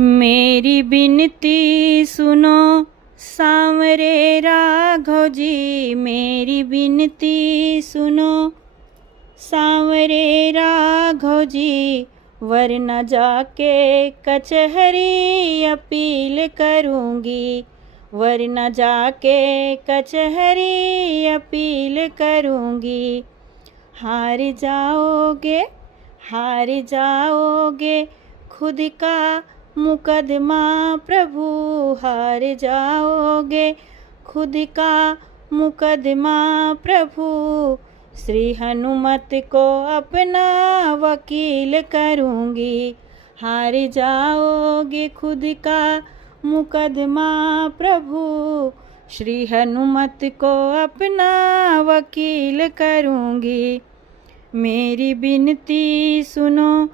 मेरी बिनती सुनो सांवरे राघव जी, मेरी बिनती सुनो सांवरे राघव जी, वरना जाके कचहरी अपील करूँगी, वरना जाके कचहरी अपील करूँगी। हार जाओगे, हार जाओगे, खुद का मुकदमा प्रभु, हार जाओगे खुद का मुकदमा प्रभु। श्री हनुमत को अपना वकील करूँगी, हार जाओगे खुद का मुकदमा प्रभु। श्री हनुमत को अपना वकील करूँगी। मेरी बिनती सुनो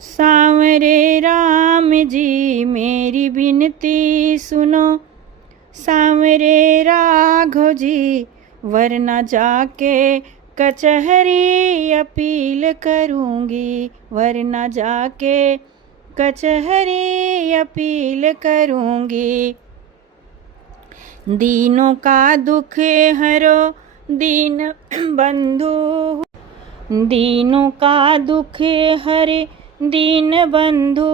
सांवरे राम जी, मेरी बिनती सुनो सांवरे राघव जी, वरना जाके कचहरी अपील करूँगी, वरना जाके कचहरी अपील करूँगी। दीनों का दुख हरो दीन बंधु, दीनों का दुख हरे दीन बंधु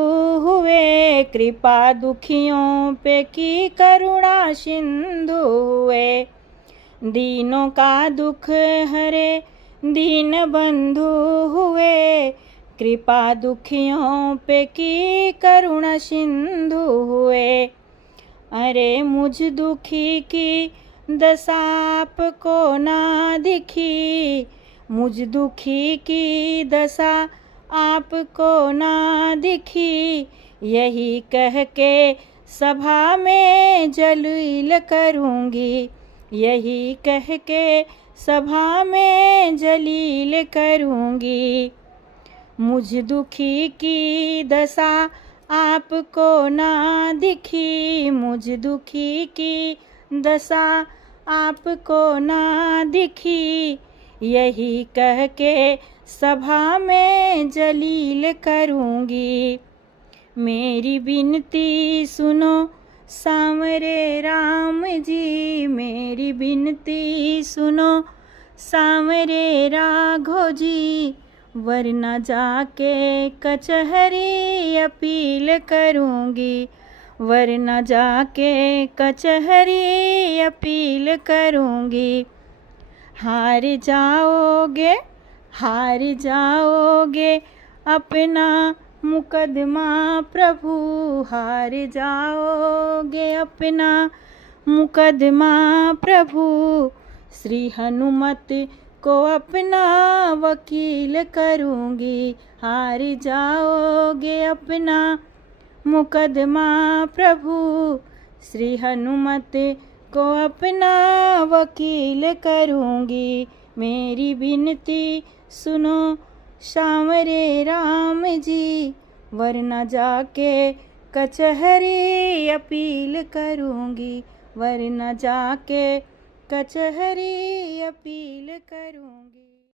हुए, कृपा दुखियों पे की करुणा सिंधु हुए। दीनों का दुख हरे दीन बंधु हुए, कृपा दुखियों पे की करुणा सिंधु हुए। अरे मुझ दुखी की दशा आपको ना दिखी, मुझ दुखी की दशा आपको ना दिखी, यही कह के सभा में जलील करूँगी, यही कह के सभा में जलील करूँगी। मुझ दुखी की दशा आपको ना दिखी, मुझ दुखी की दशा आपको ना दिखी, यही कह के सभा में जलील करूँगी। मेरी बिनती सुनो सांवरे राम जी, मेरी बिनती सुनो सांवरे राघव जी, वरना जाके कचहरी अपील करूँगी, वरना जाके कचहरी अपील करूँगी। हार जाओगे, हार जाओगे अपना मुकदमा प्रभु, हार जाओगे अपना मुकदमा प्रभु। श्री हनुमत को अपना वकील करूँगी, हार जाओगे अपना मुकदमा प्रभु। श्री हनुमत को अपना वकील करूँगी। मेरी बिनती सुनो सांवरे राम जी, वरना जाके कचहरी अपील करूँगी, वरना जाके कचहरी अपील करूँगी।